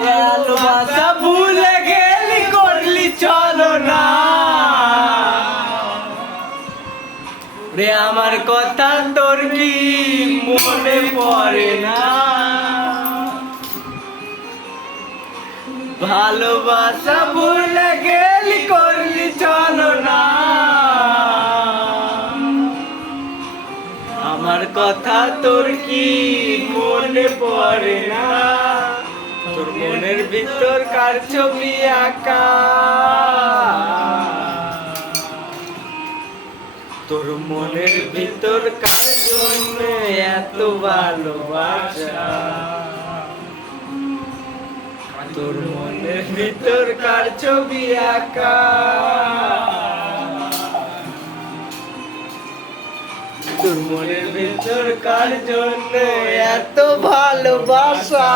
ভালোবাসা ভুলে গেলি করলি চলো না রে আমার কথা তোর কি মনে পড়ে না ভালোবাসা ভুলে গেলি করলি চলো না আমার কথা তোর কি মনে পড়ে না তোর মনের ভিতর কার ছবি আঁকা তোর মনের ভিতর কার জন্য এত ভালোবাসা তোর মনের ভিতর কার ছবি আঁকা তোর মনের ভিতর কার জন্য এত ভালোবাসা